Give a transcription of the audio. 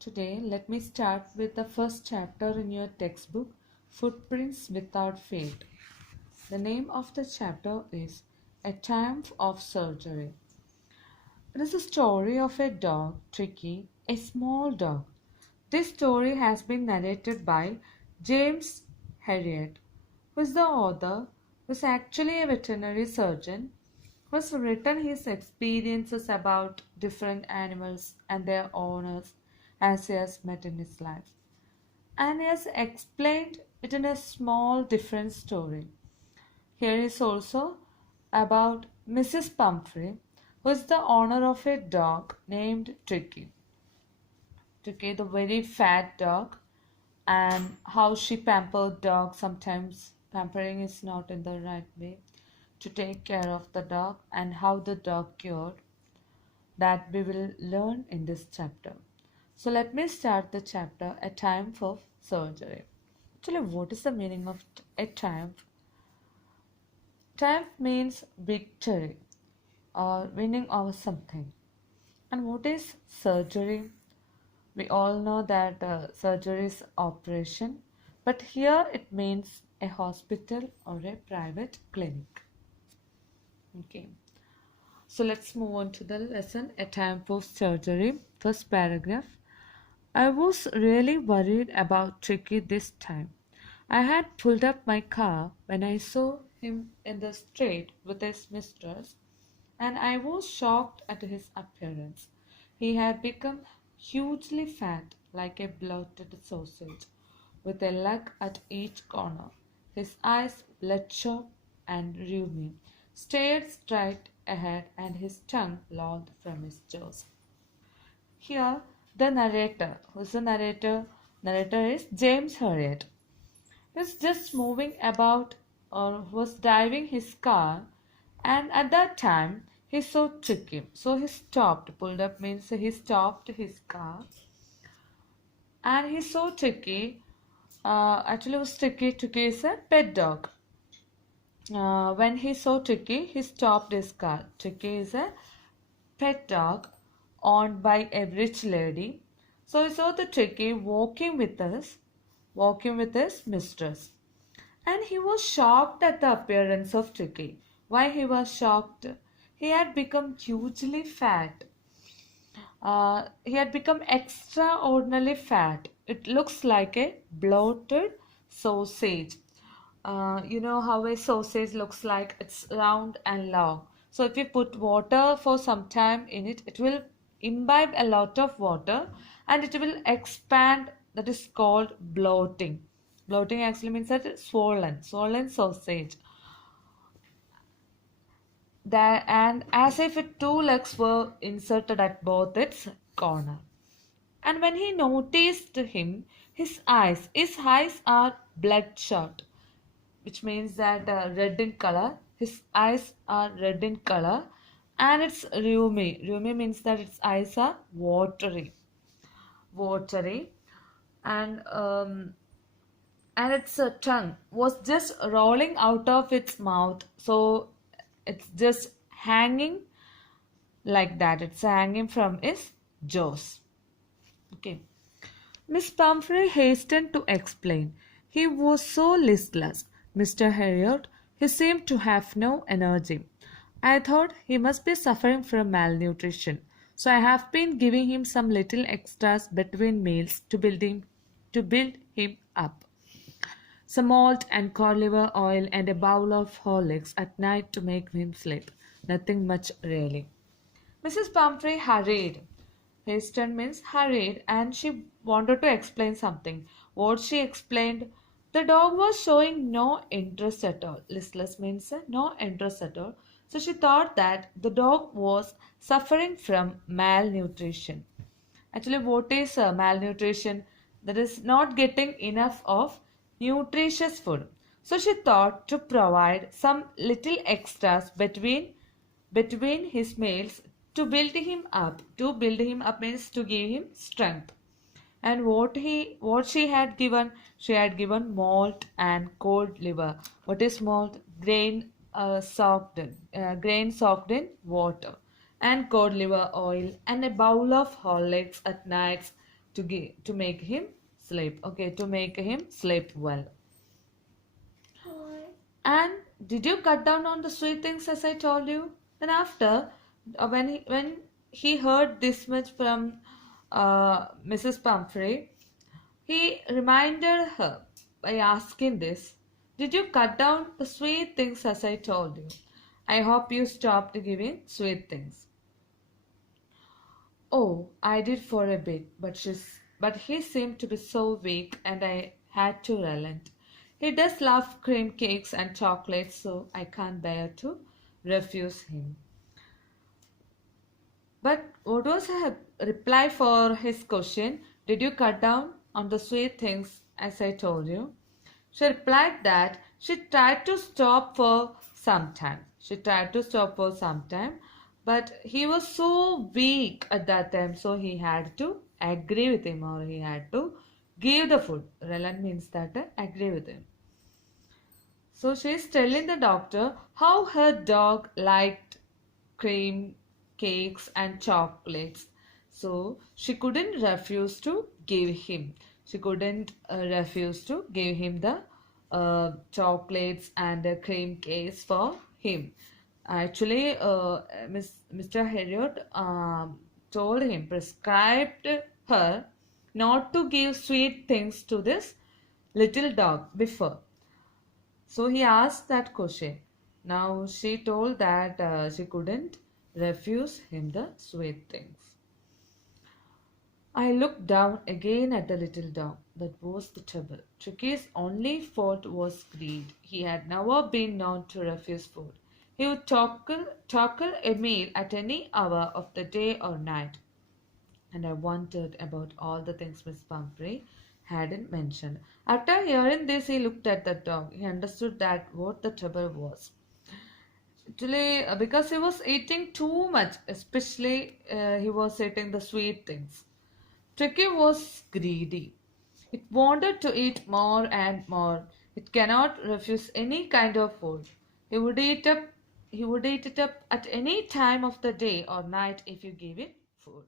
Today, let me start with the first chapter in your textbook, Footprints Without Fate. The name of the chapter is A Triumph of Surgery. It is a story of a dog, Tricky, a small dog. This story has been narrated by James Herriot, who is the author, who is actually a veterinary surgeon, who has written his experiences about different animals and their owners as he has met in his life. And he has explained it in a small different story. Here is also about Mrs. Pumphrey, who is the owner of a dog named Tricky. Tricky, the very fat dog, and how she pampered dog. Sometimes pampering is not in the right way to take care of the dog, and how the dog cured, that we will learn in this chapter. So let me start the chapter, A Triumph of Surgery. Actually, what is the meaning of a triumph? Triumph means victory or winning over something. And what is surgery? We all know that surgery is operation, but here it means a hospital or a private clinic. Okay. So let's move on to the lesson, A Triumph of Surgery. First paragraph. I was really worried about Tricky this time. I had pulled up my car when I saw him in the street with his mistress, and I was shocked at his appearance. He had become hugely fat, like a bloated sausage, with a leg at each corner. His eyes, bloodshot and rheumy, stared straight ahead, and his tongue lolled from his jaws. Here, the narrator, who's the narrator? Narrator is James Herriot. He's just moving about or was driving his car, and at that time he saw Tricky. So he stopped. Pulled up means he stopped his car, and he saw Tricky. Actually, it was Tricky. Tricky is a pet dog. When he saw Tricky, he stopped his car. Tricky is a pet dog owned by a rich lady. So he saw the Tricky walking with his mistress. And he was shocked at the appearance of Tricky. Why he was shocked? He had become hugely fat. He had become extraordinarily fat. It looks like a bloated sausage. You know how a sausage looks like? It's round and long. So if you put water for some time in it, it will imbibe a lot of water and it will expand. That is called bloating. Bloating actually means that it's swollen sausage. That, and as if two legs were inserted at both its corner. And when he noticed him, his eyes are bloodshot, which means that red in color. His eyes are red in color, and it's rheumy. Rheumy means that its eyes are watery, and its tongue was just rolling out of its mouth. So it's just hanging like that. It's hanging from its jaws. Okay. Miss Pumphrey hastened to explain. He was so listless, Mr. Herriot. He seemed to have no energy. I thought he must be suffering from malnutrition, so I have been giving him some little extras between meals to build him up. Some malt and cod liver oil and a bowl of Horlicks at night to make him sleep. Nothing much really. Mrs. Pumphrey hurried. Hastened means hurried, and she wanted to explain something. What she explained, the dog was showing no interest at all. Listless means no interest at all. So she thought that the dog was suffering from malnutrition. Actually, what is malnutrition? That is not getting enough of nutritious food. So she thought to provide some little extras between his meals to build him up. To build him up means to give him strength. And what she had given malt and cold liver. What is malt? Grain soaked in water, and cod liver oil, and a bowl of Horlicks at nights to make him sleep. Okay, to make him sleep well. And did you cut down on the sweet things as I told you? Then after, when he heard this much from Mrs. Pumphrey, he reminded her by asking this: "Did you cut down the sweet things as I told you? I hope you stopped giving sweet things." "Oh, I did for a bit, but he seemed to be so weak and I had to relent. He does love cream cakes and chocolates, so I can't bear to refuse him." But what was her reply for his question, "Did you cut down on the sweet things as I told you?" She replied that she tried to stop for some time. But he was so weak at that time, so he had to agree with him, or he had to give the food. Relent means that agree with him. So she is telling the doctor how her dog liked cream cakes and chocolates. So she couldn't refuse to give him. She couldn't refuse to give him the chocolates and the cream cakes for him. Actually, Mr. Harriot prescribed her not to give sweet things to this little dog before. So he asked that question. Now she told that she couldn't refuse him the sweet things. I looked down again at the little dog. That was the trouble. Tricky's only fault was greed. He had never been known to refuse food. He would tackle a meal at any hour of the day or night. And I wondered about all the things Miss Pumphrey hadn't mentioned. After hearing this, he looked at the dog. He understood that what the trouble was. Actually, because he was eating too much, especially he was eating the sweet things. Tricky was greedy. It wanted to eat more and more. It cannot refuse any kind of food. He would eat up. He would eat it up at any time of the day or night if you give it food.